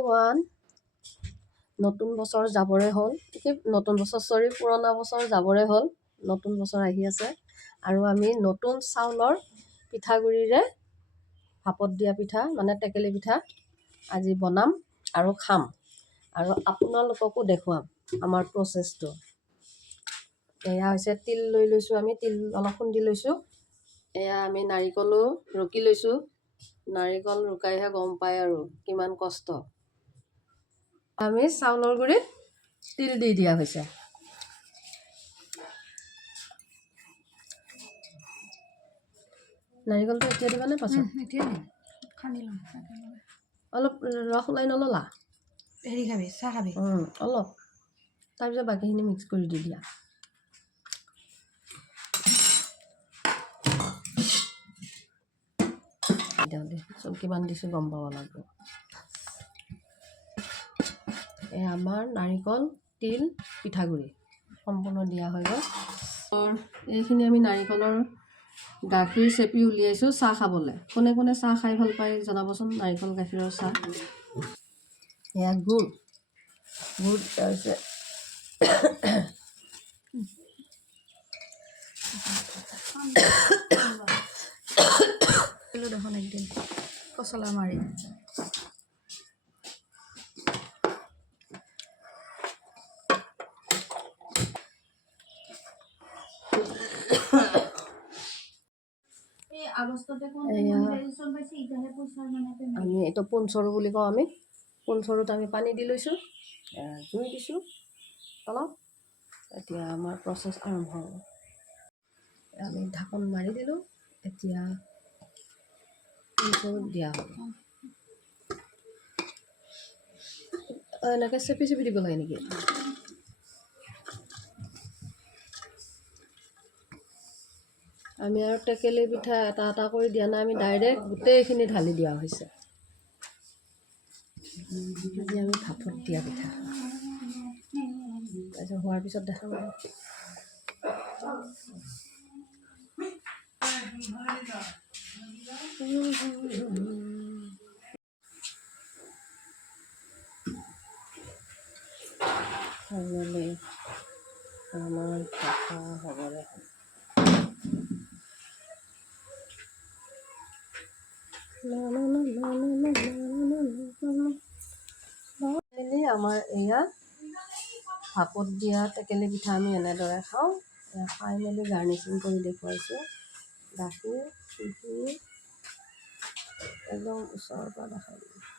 2021 নতুন বছৰ যাবৰে হ'ল কি নতুন বছৰ সৰি পুৰণা বছৰ যাবৰে হ'ল নতুন বছৰ আহি আছে আৰু আমি নতুন চাউলৰ পিঠাগুড়িৰে ভাপত দিয়া পিঠা মানে টেকেলি পিঠা আজি বনাম আৰু খাম আৰু আপোনালোককো দেখুৱাম আমাৰ প্ৰচেছটো এয়া হৈছে তিল লৈ লৈছোঁ আমি তিল অলপ খুন্দি লৈছোঁ এয়া আমি নাৰিকলো ৰুকি লৈছোঁ নাৰিকল ৰুকাইহে গম পায় আৰু কিমান কষ্ট আমি চাউলৰ গুড়িত তিল দি দিয়া হৈছে নাৰিকলটো এতিয়া দিবানে পাছত এতিয়া খানি লম অলপ ৰস ওলাই নললা হেৰি খাবি চাহ খাবি অলপ তাৰপিছত বাকীখিনি মিক্স কৰি দি দিয়া চব কিমান দিছোঁ গম পাব লাগিব এই আমাৰ নাৰিকল তিল পিঠাগুড়ি সম্পূৰ্ণ দিয়া হৈ গ'ল এইখিনি আমি নাৰিকলৰ গাখীৰ চেপি উলিয়াইছোঁ চাহ খাবলৈ কোনে কোনে চাহ খাই ভাল পায় জনাবচোন নাৰিকল গাখীৰৰ চাহ এয়া গুড় তাৰপিছত দেখোন একদিন পচলা মাৰি আমি এইটো পোনচৰু বুলি কওঁ আমি পোনচৰুত আমি পানী দি লৈছোঁ জুই দিছোঁ অলপ এতিয়া আমাৰ প্ৰচেছ আৰম্ভ হ'ব আমি ঢাকন মাৰি দিলোঁ এতিয়া পোনচৰুত দিয়া হ'ব এনেকৈ চেপি চেপি দিব লাগে নেকি আমি আৰু টেকেলি পিঠা এটা এটা কৰি দিয়া নাই আমি ডাইৰেক্ট গোটেইখিনি ঢালি দিয়া হৈছে আজি আমি ভাপত দিয়া পিঠা তাৰপিছত হোৱাৰ পিছত দেখাম আমাৰ পিঠা হ'বৰে আমাৰ এয়া ভাপত দিয়া টেকেলি পিঠা আমি এনেদৰে খাওঁ খাই মেলি গাৰ্নিচিং কৰি দেখুৱাইছোঁ গাখীৰ একদম ওচৰৰ পৰা দেখাই দিওঁ